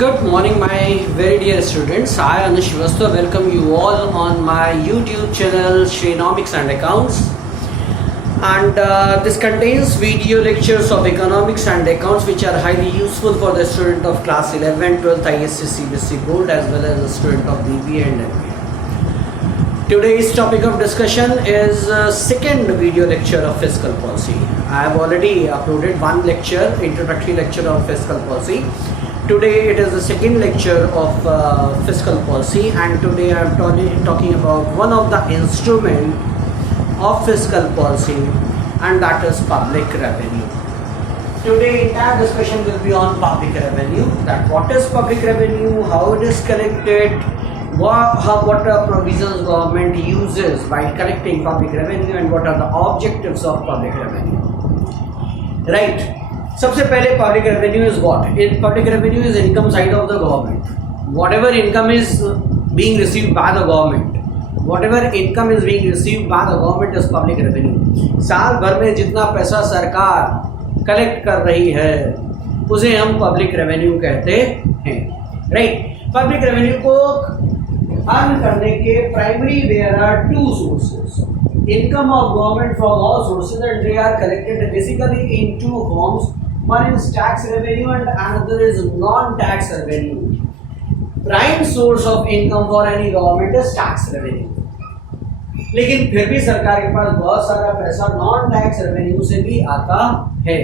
Good morning, my very dear students. I, Anush Shrivastava, welcome you all on my YouTube channel, Shreenomics and Accounts. And this contains video lectures of economics and accounts which are highly useful for the student of class 11, 12th ISC CBSE board as well as the student of BBA and MBA. Today's topic of discussion is second video lecture of fiscal policy. I have already uploaded one lecture, introductory lecture on fiscal policy. Today it is the second lecture of fiscal policy, and today I am talking about one of the instrument of fiscal policy, and that is public revenue. Today entire discussion will be on public revenue, that what is public revenue, how it is collected, what provisions government uses while collecting public revenue, and what are the objectives of public revenue. Right. सबसे पहले public revenue is what? Public revenue is income side of the government. Whatever income is being received by the government, whatever income is being received by the government is public revenue. साल भर में जितना पैसा सरकार collect कर रही है उसे हम पब्लिक रेवेन्यू कहते हैं. राइट. पब्लिक रेवेन्यू को अर्न करने के primary there are two sources. Income of government from all sources, and they are collected basically in two forms. One is tax revenue and another is non-tax revenue. Prime source of income for any government is tax revenue. लेकिन फिर भी सरकार के पास बहुत सारा पैसा non tax revenue से भी आता है.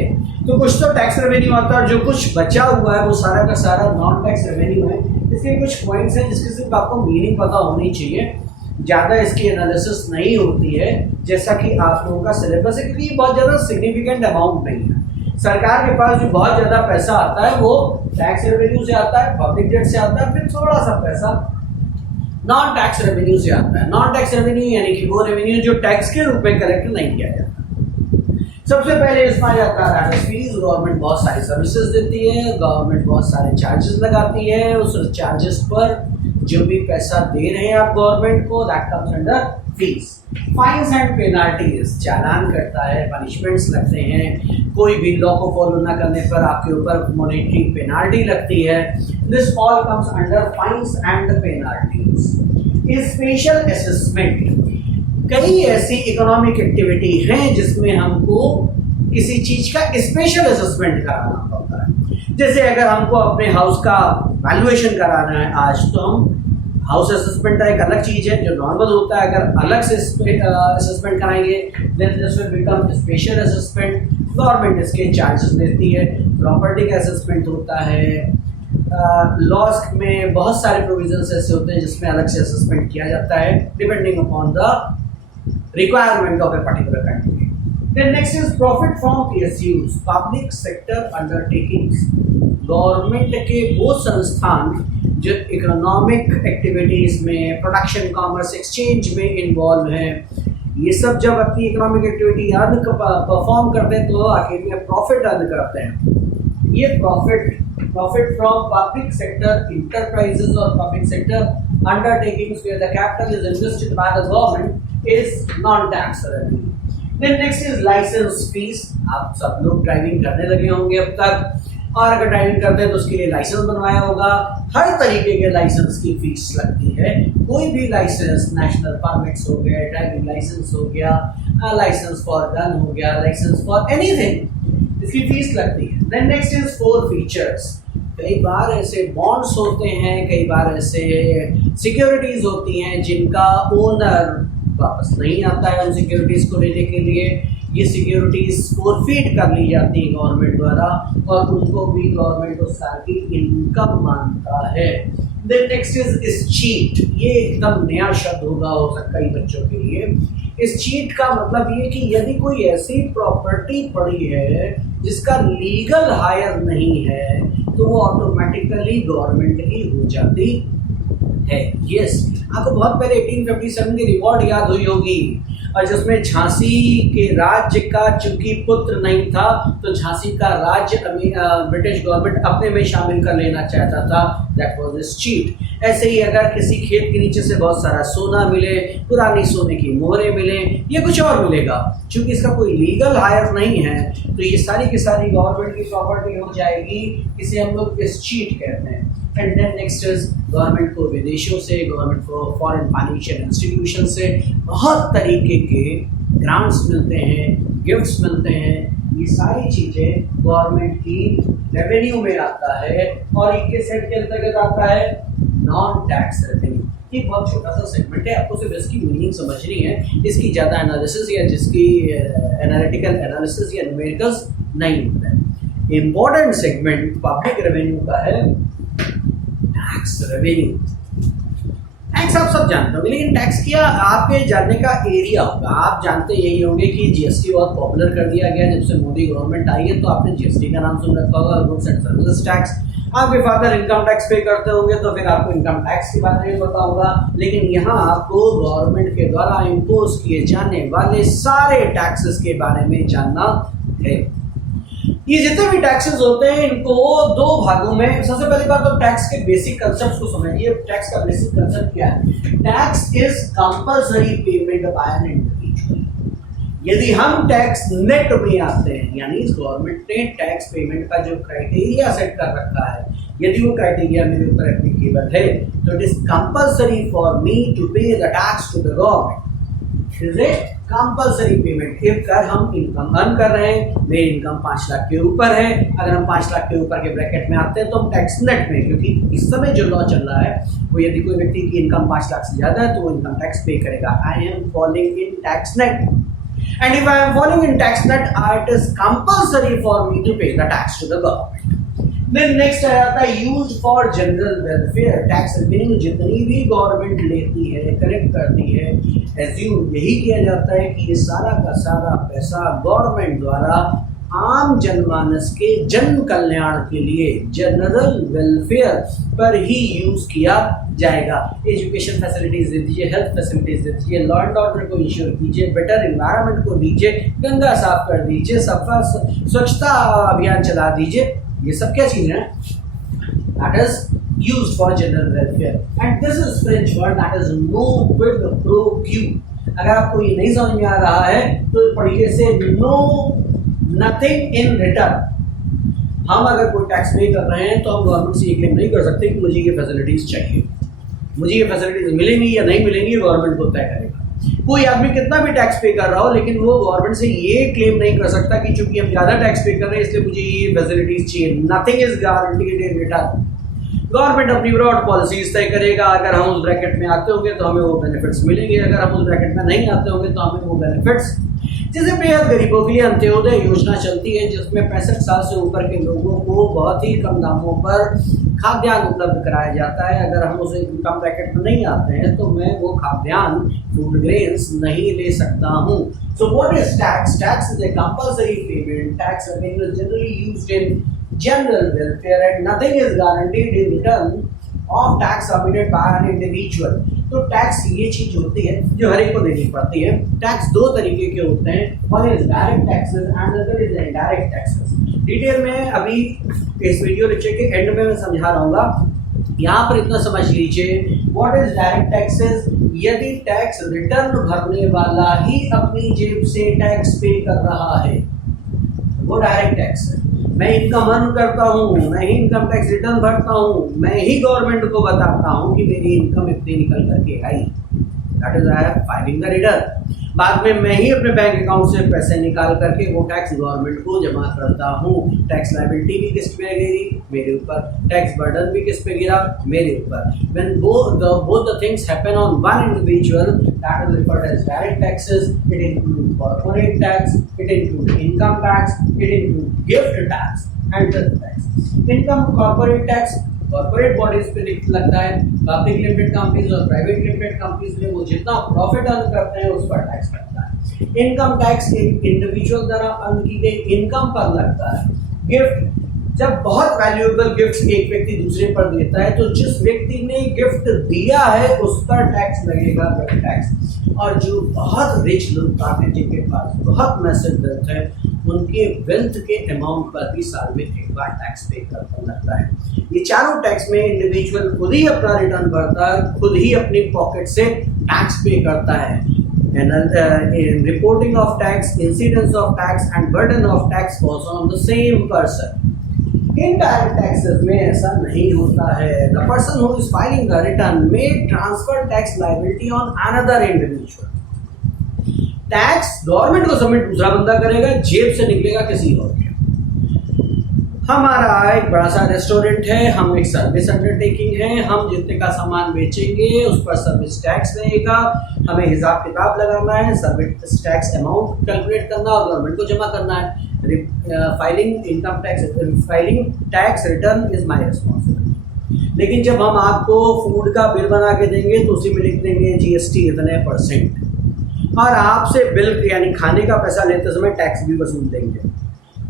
तो कुछ तो टैक्स रेवेन्यू आता है, जो कुछ बचा हुआ है वो सारा का सारा नॉन टैक्स रेवेन्यू है. इसके कुछ पॉइंट्स हैं जिसके सिर्फ आपको मीनिंग पता होनी चाहिए. ज़्यादा इसकी एनालिसिस नहीं होती है जैसा कि आप लोगों का सिलेबस है, क्योंकि ये बहुत ज़्यादा सिग्निफिकेंट अमाउंट नहीं है. सरकार के पास जो बहुत ज़्यादा पैसा आता है वो टैक्स रेवेन्यू से आता है, पब्लिक डेट से आता है, फिर थोड़ा सा पैसा नॉन टैक्स रेवेन्यू से आता है. नॉन टैक्स रेवेन्यू यानी कि वो रेवेन्यू जो टैक्स के रूप में कलेक्ट नहीं किया जाता. सबसे पहले इसमें आ जाता है फीस. गवर्नमेंट बहुत सारी सर्विसेज देती है, गवर्नमेंट बहुत सारे चार्जेस लगाती है. उस चार्जेस पर जो भी पैसा दे रहे हैं आप गवर्नमेंट को, that comes under fees. Fines and penalties, चालान करता है, पनिशमेंट्स लगते हैं, कोई भी लॉ को फॉलो ना करने पर आपके ऊपर मॉनेटरी पेनाल्टी लगती है. This all comes under fines and penalties. Special assessment, कई ऐसी इकोनॉमिक एक्टिविटी हैं जिसमें हमको किसी चीज का स्पेशल असेसमेंट कराना पड़ता है. जैसे अगर हमको अपने हाउस का वैल्यूएशन कराना है आज, तो हम हाउस असेसमेंट एक अलग चीज है जो नॉर्मल होता है. अगर अलग से असेसमेंट कराएंगे then this will become special assessment. Government इसके चार्जेस लेती है. प्रॉपर्टी का असेसमेंट होता है. लॉस में बहुत सारे प्रोविजंस ऐसे होते हैं जिसमें अलग से असेसमेंट किया जाता है depending upon the requirement of a particular country. Then next is profit from PSUs, public sector undertakings. Government के वो संस्थान जो इकोनॉमिक एक्टिविटीज में, प्रोडक्शन, कॉमर्स, एक्सचेंज में इन्वॉल्व हैं, ये सब जब अपनी इकोनॉमिक एक्टिविटी परफॉर्म करते हैं तो आखिर में प्रॉफिट अर्न करते हैं. ये profit from public sector enterprises और public sector undertakings where the capital is invested by the government is non-tax revenue. Then next is license fees. आप सब लोग ड्राइविंग करने लगे होंगे अब तक, और अगर ड्राइविंग करते हैं तो उसके लिए लाइसेंस बनवाया होगा. हर तरीके के लाइसेंस की फीस लगती है. कोई भी लाइसेंस, नेशनल परमिट्स हो गए, ड्राइविंग लाइसेंस हो गया, लाइसेंस फॉर गन हो गया, लाइसेंस फॉर एनीथिंग, इसकी फीस लगती है. Then next is forfeitures. कई बार ऐसे बॉन्ड्स होते हैं, कई बार ऐसे सिक्योरिटीज होती हैं जिनका ओनर वापस नहीं आता है उन सिक्योरिटीज को लेने के लिए. ये सिक्योरिटीज फोरफीट कर ली जाती है गवर्नमेंट द्वारा, और उनको भी गवर्नमेंट उस साल की इनकम मानता है. Then next is escheat. ये एकदम नया शब्द होगा हो सकता है बच्चों के लिए. इस चीट का मतलब ये कि यदि कोई ऐसी प्रॉपर्टी पड़ी है जिसका लीगल हायर नहीं है तो वो ऑटोमेटिकली गवर्नमेंट की हो जाती है. यस, आपको बहुत पहले 1857 की रिवॉर्ड याद हुई होगी, और जिसमें झांसी के राज्य का चूंकि पुत्र नहीं था तो झांसी का राज्य ब्रिटिश गवर्नमेंट अपने में शामिल कर लेना चाहता था. That was is cheat. ऐसे ही अगर किसी खेत के नीचे से बहुत सारा सोना मिले, पुरानी सोने की मोहरें मिले, ये कुछ और मिलेगा, चूंकि इसका कोई लीगल हायर नहीं है तो ये सारी की सारी गवर्नमेंट की प्रॉपर्टी हो जाएगी. इसे हम लोग इस चीट कहते हैं. And then next is government को विदेशों से, गवर्नमेंट को फॉरेन फाइनेंशियल इंस्टीट्यूशन से बहुत तरीके के ग्रांट्स मिलते हैं, गिफ्ट्स मिलते हैं। ये सारी चीज़ें गवर्नमेंट की रेवेन्यू में आता है और ये किस हेड के अंतर्गत आता है? Non tax revenue. ये बहुत छोटा सा सेगमेंट है, आपको सिर्फ इसकी मीनिंग समझनी है, इसकी ज़्यादा एनालिसिस या जिसकी एनालिटिकल एनालिसिस या न्यूमेरिकल्स नहीं होता है। इम्पोर्टेंट सेगमेंट पब्लिक रेवेन्यू का है टैक्स रेवेन्यू। टैक्स आप सब जानते होंगे, लेकिन टैक्स किया आपके जानने का एरिया होगा। आप जानते यही होंगे कि जीएसटी बहुत पॉपुलर कर दिया गया जब से मोदी गवर्नमेंट आई है, तो आपने जीएसटी का नाम सुन रखा होगा, गुड्स एंड सर्विसेज टैक्स। आपके फादर इनकम टैक्स पे करते होंगे तो फिर आपको इनकम टैक्स के बारे में पता होगा। लेकिन यहाँ आपको गवर्नमेंट के द्वारा इम्पोज किए जाने वाले सारे टैक्सेस के बारे में जानना है। ये जितने भी टैक्सेस होते हैं इनको दो भागों में, सबसे पहली बात तो टैक्स के बेसिक कंसेप्ट को समझिए। टैक्स का बेसिक कंसेप्ट क्या है? Tax is compulsory payment by an individual. यदि हम टैक्स नेट में आते हैं, यानी गवर्नमेंट ने टैक्स पेमेंट का जो क्राइटेरिया सेट कर रखा है, यदि वो क्राइटेरिया मेरे ऊपर एप्लीकेबल है तो it is compulsory for me to pay the tax to the government. Is it compulsory payment? अगर हम इनकम अर्न कर रहे हैं, मेरी इनकम 5 लाख के ऊपर है, अगर हम 5 लाख के ऊपर के ब्रैकेट में आते हैं तो हम टैक्स नेट में, क्योंकि इस समय जो लॉ चल रहा है वो यदि कोई व्यक्ति की इनकम 5 लाख से ज्यादा है तो वो इनकम टैक्स पे करेगा। I am falling in tax net, and if I am falling in tax net, it is compulsory for me to pay the tax to the government. Then next आ जाता है used for general welfare। Tax revenue जितनी भी government लेती है, collect करती है, assume यही किया जाता है कि ये सारा का सारा पैसा गवर्नमेंट द्वारा आम जनमानस के जन कल्याण के लिए, जनरल वेलफेयर पर ही यूज किया जाएगा। एजुकेशन फैसिलिटीज दे दीजिए, हेल्थ फैसिलिटीज दे दीजिए, लॉ एंड ऑर्डर को इंश्योर कीजिए, बेटर एनवायरनमेंट को दीजिए, गंगा साफ कर दीजिए, सफा स्वच्छता अभियान चला दीजिए। ये सब क्या चीज़ है? That is used for general welfare and this is French word that is no quid pro quo. अगर आपको ये नहीं समझ में आ रहा है तो पढ़िए से नो नथिंग इन रिटर्न। हम अगर कोई टैक्स पे कर रहे हैं तो हम गवर्नमेंट से ये क्लेम नहीं कर सकते कि मुझे ये फैसिलिटीज चाहिए, मुझे ये फैसिलिटीज मिलेंगी या नहीं मिलेंगी, गवर्नमेंट को तय करेगा। कोई आदमी कितना भी टैक्स पे कर रहा हो लेकिन वो गवर्नमेंट से ये क्लेम नहीं कर सकता कि चूंकि हम ज्यादा टैक्स पे कर रहे हैं इसलिए मुझे ये फैसिलिटीज चाहिए। Nothing is guaranteed in return. Government अपनी ब्रॉड पॉलिसीज तय करेगा, अगर हम उस ब्रैकेट में आते होंगे तो हमें वो बेनिफिट्स मिलेंगे, अगर हम उस ब्रैकेट में नहीं आते होंगे तो हमें वो बेनिफिट्स। जैसे बेहद गरीबों के लिए अंत्योदय योजना चलती है जिसमें 65 साल से ऊपर के लोगों को बहुत ही कम दामों पर खाद्यान्न उपलब्ध कराया जाता है। अगर हम उस इनकम ब्रैकेट में नहीं आते हैं तो मैं वो खाद्यान्न, फूड ग्रेन्स नहीं ले सकता हूँ। So what is tax? Tax is a compulsory payment. Tax revenue is generally used in general welfare and nothing is guaranteed in return of tax submitted by an individual। तो tax ये चीज होती है जो हर एक को देनी पड़ती है। टैक्स दो तरीके के होते हैं, one is direct taxes and other is indirect taxes. Detail में अभी इस वीडियो लेक्चर के एंड में मैं समझा रहूंगा। यहाँ पर इतना समझ लीजिए, व्हाट इज डायरेक्ट टैक्सेस? यदि टैक्स रिटर्न भरने वाला ही अपनी जेब से टैक्स पे कर रहा है वो डायरेक्ट टैक्स है। मैं इनकम अर्न करता हूँ, मैं ही इनकम टैक्स रिटर्न भरता हूँ, मैं ही गवर्नमेंट को बताता हूँ कि मेरी इनकम इतनी निकल करके आई, that is I am filing the return. बाद में मैं ही अपने बैंक अकाउंट से पैसे निकाल करके वो टैक्स गवर्नमेंट को जमा करता हूँ। टैक्स लायबिलिटी भी किस पे गिरी? मेरे ऊपर। टैक्स बर्डन भी किस पे गिरा? मेरे ऊपर। When both the things happen on one individual, that is referred as direct taxes. It includes corporate tax, it includes income tax, it includes gift tax and wealth tax। Income corporate tax corporate bodies पे लगता है, public limited companies और private limited companies में वो जितना profit earn करते हैं उस पर टैक्स लगता है। इनकम टैक्स एक इंडिविजुअल द्वारा अर्न की गई इनकम पर लगता है। गिफ्ट, जब बहुत वैल्यूएबल गिफ्ट्स एक व्यक्ति दूसरे पर देता है तो जिस व्यक्ति ने गिफ्ट दिया है उस पर टैक्स लगेगा, गिफ्ट टैक्स। और जो बहुत रिच लोग हैं जिनके पास बहुत मैसिव वेल्थ है उनके वेल्थ के अमाउंट पर भी साल में एक बार टैक्स पे करना लगता है। ये चारों टैक्स में इंडिविजुअल खुद ही अपना रिटर्न भरता है, खुद ही अपनी पॉकेट से टैक्स पे करता है। And reporting of tax, incidence of tax and burden of tax falls on the same person। Indirect taxes में ऐसा नहीं होता है। The person who is filing the return may transfer tax liability on another individual. Tax government को submit दूसरा बंदा करेगा, जेब से निकलेगा किसी और के। हमारा एक बड़ा सा रेस्टोरेंट है, हम एक सर्विस अंडरटेकिंग है, हम जितने का सामान बेचेंगे उस पर सर्विस टैक्स लगेगा, हमें हिसाब किताब लगाना है, सर्विस टैक्स अमाउंट कैलकुलेट करना और गवर्नमेंट को जमा करना है। Filing income tax, filing tax return is my responsibility. लेकिन जब हम आपको फूड का बिल बना के देंगे तो उसी में लिख देंगे जीएसटी इतने %, और आपसे बिल यानी खाने का पैसा लेते समय टैक्स भी वसूल देंगे।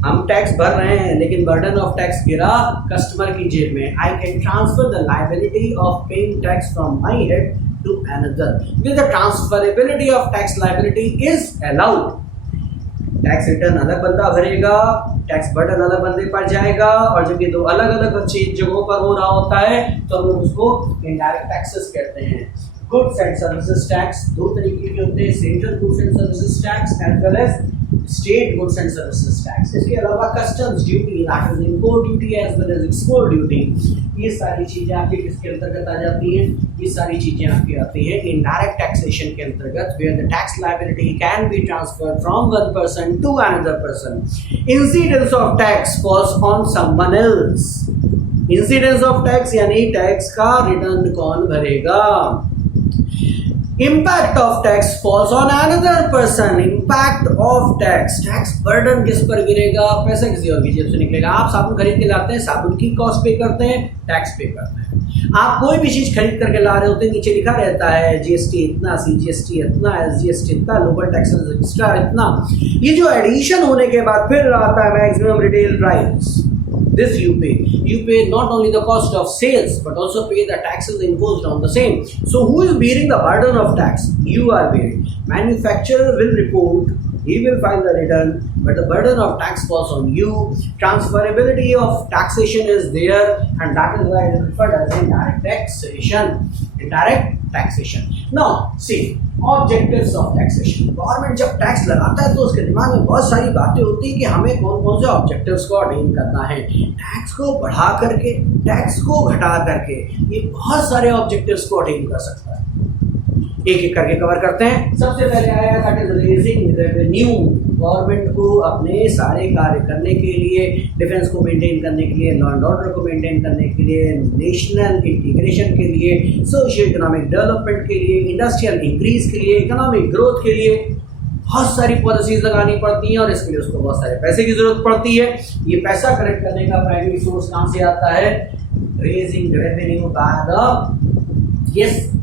हम टैक्स भर रहे हैं लेकिन बर्डन ऑफ टैक्स गिरा कस्टमर की जेब में। I can transfer the liability of paying tax from my head to another with the transferability of tax liability is allowed. Tax return अलग बंदा भरेगा, टैक्स बर्डन अलग बंदे पर जाएगा, और जब ये दो अलग अलग चीज जगहों पर हो रहा होता है तो हम उसको इनडायरेक्ट टैक्सेस कहते हैं। गुड्स एंड सर्विसेज टैक्स दो तरीके के होते हैं, central goods and services tax as well as state goods and services tax. इसके अलावा customs duty, that is import duty as well as export duty, ये सारी चीजें आपके किसके अंतर्गत आ जाती हैं? ये सारी चीजें आपकी आती हैं इनडायरेक्ट टैक्सेशन के अंतर्गत, where the tax liability can be transferred from one person to another person. Incidence of tax falls on someone else. Incidence of tax यानी टैक्स का रिटर्न कौन भरेगा। Impact of tax falls on another person. Impact of tax, tax burden किस पर गिरेगा? पैसा किसी और की जेब से निकलेगा। आप साबुन खरीद के लाते हैं, साबुन की कॉस्ट पे करते हैं, टैक्स पे करते हैं। आप कोई भी चीज खरीद करके ला रहे होते हैं, नीचे लिखा रहता है जीएसटी इतना, सीजीएसटी इतना, एसजीएसटी इतना, लोकल टैक्सेस एक्स्ट्रा इतना। ये जो एडिशन होने के बाद फिर आता है maximum retail price. This you pay. You pay not only the cost of sales but also pay the taxes imposed on the same. So who is bearing the burden of tax? You are bearing. Manufacturer will report, he will file the return, but the burden of tax falls on you. Transferability of taxation is there, and that is why it is referred as indirect taxation. Indirect taxation. Now, see, objectives of taxation. Government जब tax लगाता है तो उसके दिमाग में बहुत सारी बातें होती हैं कि हमें कौन कौन से ऑब्जेक्टिव्स को अटेन करना है। टैक्स को बढ़ा करके, टैक्स को घटा करके, ये बहुत सारे ऑब्जेक्टिव्स को अटेन कर सकता है। एक एक करके कवर करते हैं। सबसे पहले आया that is raising revenue. Government को अपने सारे कार्य करने के लिए, डिफेंस को मेंटेन करने के लिए, लॉ एंड ऑर्डर को मेंटेन करने के लिए, नेशनल इंटीग्रेशन के लिए, सोशियो इकोनॉमिक डेवलपमेंट के लिए, इंडस्ट्रियल इंक्रीज के लिए, इकोनॉमिक ग्रोथ के लिए बहुत सारी पॉलिसीज लगानी पड़ती हैं, और इसके लिए उसको बहुत सारे पैसे की जरूरत पड़ती है। ये पैसा कलेक्ट करने का प्राइमरी सोर्स कहाँ से आता है? Raising revenue by the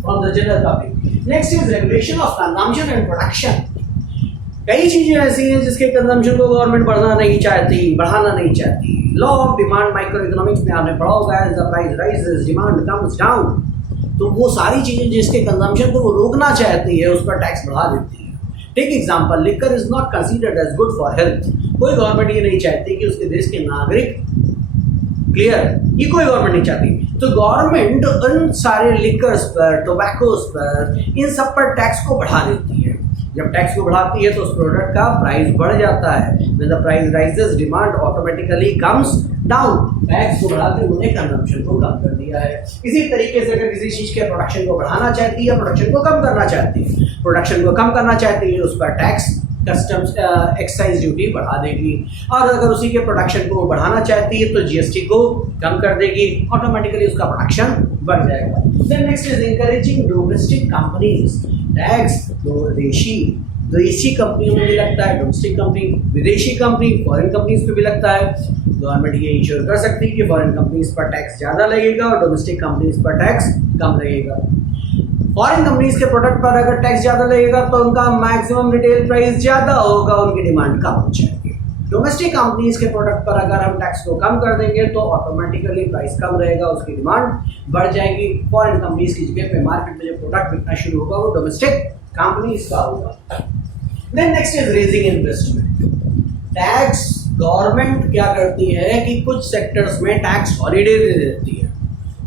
from the general public. Next is regulation of consumption and production. कई चीजें ऐसी हैं जिसके कंजम्पशन को गवर्नमेंट बढ़ाना नहीं चाहती, बढ़ाना नहीं चाहती। Law of demand micro economics में आपने पढ़ा होगा, as the price rises demand comes down. तो वो सारी चीजें जिसके कंजम्पशन को वो रोकना चाहती है उस पर टैक्स बढ़ा देती है। Take example, liquor is not considered as good for health. कोई गवर्नमेंट ये नहीं चाहती कि उसके देश के नागरिक, क्लियर, ये कोई गवर्नमेंट नहीं चाहती। तो गवर्नमेंट उन सारे लिकर्स पर, टोबैकोस पर, इन सब पर टैक्स को बढ़ा देती है। जब टैक्स को बढ़ाती है तो उस प्रोडक्ट का प्राइस बढ़ जाता है। When the price rises, demand automatically comes down. Tax को बढ़ाते उन्होंने कंजम्पशन को कम कर दिया है। इसी तरीके से अगर किसी चीज के प्रोडक्शन को बढ़ाना चाहती है, प्रोडक्शन को कम करना चाहती है, प्रोडक्शन को कम करना चाहती है, उस पर टैक्स, कस्टम्स, एक्साइज ड्यूटी बढ़ा देगी। और अगर उसी के प्रोडक्शन को बढ़ाना चाहती है तो जीएसटी को कम कर देगी, ऑटोमेटिकली उसका प्रोडक्शन बढ़ जाएगा। Then next is encouraging domestic companies. Tax देशी कंपनियों में भी लगता है, डोमेस्टिक कंपनी, विदेशी कंपनी, फॉरेन कंपनीज पे भी लगता है। गवर्नमेंट ये इंश्योर कर सकती है कि फॉरेन कंपनीज पर टैक्स ज्यादा लगेगा और डोमेस्टिक कंपनीज पर टैक्स कम लगेगा। फॉरेन कंपनीज के प्रोडक्ट पर अगर टैक्स ज्यादा लगेगा तो उनका मैक्सिमम रिटेल प्राइस ज्यादा होगा, उनकी डिमांड कम हो जाएगी। डोमेस्टिक कंपनीज के प्रोडक्ट पर अगर हम टैक्स को कम कर देंगे तो ऑटोमेटिकली प्राइस कम रहेगा, उसकी डिमांड बढ़ जाएगी। फॉरेन कंपनीज की जगह पे मार्केट में जो प्रोडक्ट बिकना शुरू होगा वो डोमेस्टिक कंपनीज का होगा। Then next is raising investment. Tax government क्या करती है कि कुछ सेक्टर्स में टैक्स हॉलीडे दे देती है।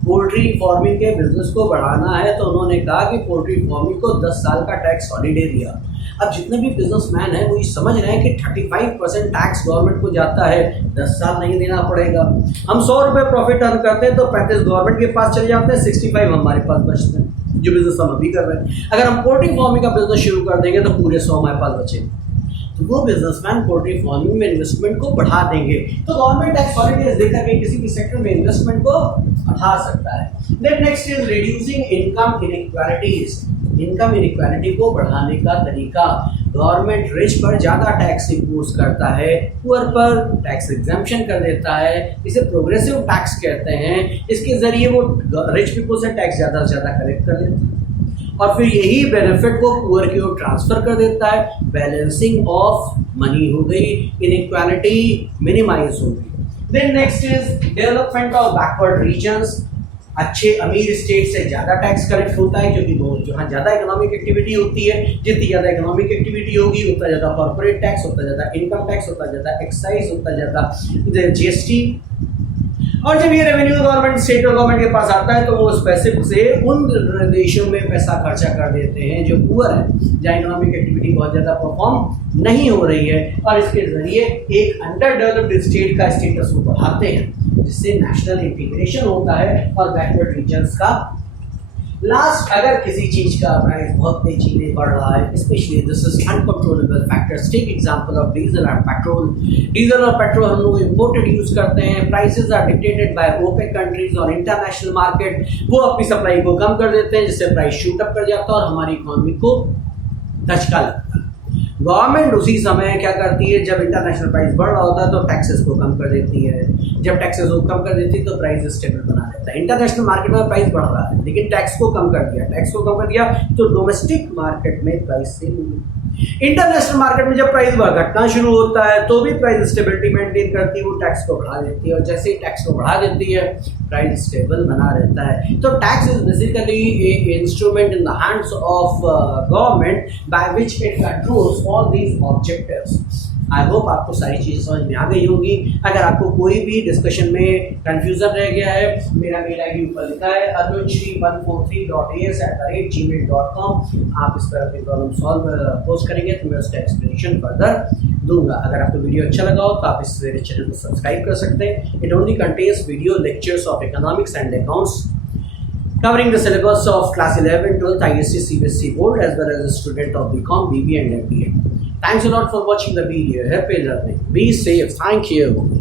वो पोल्ट्री फार्मिंग के बिजनेस को बढ़ाना है तो उन्होंने कहा कि पोल्ट्री फार्मिंग को 10 साल का टैक्स हॉलीडे दिया। अब जितने भी बिजनेसमैन हैं वो ये समझ रहे हैं कि 35% टैक्स गवर्नमेंट को जाता है, 10 साल नहीं देना पड़ेगा। हम 100 रुपये प्रॉफिट अर्न करते हैं तो 35 गवर्नमेंट के पास चले जाते हैं, 65 हमारे पास बचते हैं, जो बिजनेस हम अभी कर रहे हैं। अगर हम पोल्ट्री फार्मिंग का बिजनेस शुरू कर देंगे तो पूरे 100 हमारे पास बचेंगे, तो वो बिजनेसमैन पोल्ट्री फार्मिंग में इन्वेस्टमेंट को बढ़ा देंगे। तो गवर्नमेंट टैक्स हॉलीडेज देकर के किसी भी सेक्टर में इन्वेस्टमेंट को बढ़ा सकता है। Then next is reducing income inequalities. Income inequality को बढ़ाने का तरीका, गवर्नमेंट रिच पर ज़्यादा टैक्स इम्पोज करता है, पुअर पर टैक्स एग्जम्पशन कर देता है, इसे प्रोग्रेसिव टैक्स कहते हैं। इसके ज़रिए वो रिच पीपल से टैक्स ज़्यादा से ज़्यादा कलेक्ट कर लेता है और फिर यही बेनिफिट को पुअर की ओर ट्रांसफर कर देता है। बैलेंसिंग ऑफ मनी हो गई, इनइक्वालिटी मिनिमाइज हो गई। Then next is development of backward regions. अच्छे अमीर स्टेट से ज़्यादा टैक्स कलेक्ट होता है क्योंकि वो जहाँ ज़्यादा इकोनॉमिक एक्टिविटी होती है, जितनी ज़्यादा इकोनॉमिक एक्टिविटी होगी उतना ज़्यादा कॉर्पोरेट टैक्स, उतना ज़्यादा इनकम टैक्स, उतना ज़्यादा एक्साइज, उतना ज़्यादा जीएसटी। और जब ये रेवेन्यू गवर्नमेंट स्टेट और गवर्नमेंट के पास आता है तो वो स्पेसिफिक से उन देशों में पैसा खर्चा कर देते हैं जो पुअर है, जहाँ इकोनॉमिक एक्टिविटी बहुत ज़्यादा परफॉर्म नहीं हो रही है, और इसके जरिए एक अंडर डेवलप्ड स्टेट का स्टेटस को बढ़ाते हैं, जिससे नेशनल इंटीग्रेशन होता है और बैकवर्ड रीजन्स का। लास्ट, अगर किसी चीज का प्राइस बहुत तेजी में बढ़ रहा है, specially this is uncontrollable factors, take example of diesel और पेट्रोल। डीजल और पेट्रोल हम लोग इंपोर्टेड यूज करते हैं, prices are dictated by OPEC countries और इंटरनेशनल मार्केट, वो अपनी सप्लाई को कम कर देते हैं जिससे प्राइस शूट अप कर जाता है और हमारी इकोनॉमी को धचका लगता है। गवर्नमेंट उसी समय क्या करती है, जब इंटरनेशनल प्राइस बढ़ रहा होता है तो टैक्सेस को कम कर देती है, जब टैक्सेस को कम कर देती है तो प्राइस स्टेबल बना देता है। इंटरनेशनल मार्केट में प्राइस बढ़ रहा है लेकिन टैक्स को कम कर दिया, टैक्स को कम कर दिया तो डोमेस्टिक मार्केट में प्राइस से इंटरनेशनल मार्केट में जब प्राइस घटना शुरू होता है तो भी प्राइस स्टेबिलिटी मेंटेन करती है, वो टैक्स को बढ़ा देती है, और जैसे ही टैक्स को बढ़ा देती है प्राइस स्टेबल बना रहता है। तो tax is basically A instrument in the hands of government by which it controls all these objectives. I hope आपको सारी चीज़ें समझ में आ गई होंगी। अगर आपको कोई भी डिस्कशन में कंफ्यूजन रह गया है, मेरा मेल आई डी ऊपर लिखा है arunshri143.as@gmail.com। आप इस पर अपनी प्रॉब्लम सॉल्व पोस्ट करेंगे तो मैं उसका एक्सप्लेनेशन फर्दर दूंगा। अगर आपको वीडियो अच्छा लगा हो तो आप इस मेरे चैनल को सब्सक्राइब कर सकते हैं। It only contains video lectures of economics and accounts covering the syllabus of class 11, 12th ISC CBSE board as well as a student of BCom, BBA and MBA. Thanks a lot for watching the video. Happy learning. Be safe. Thank you.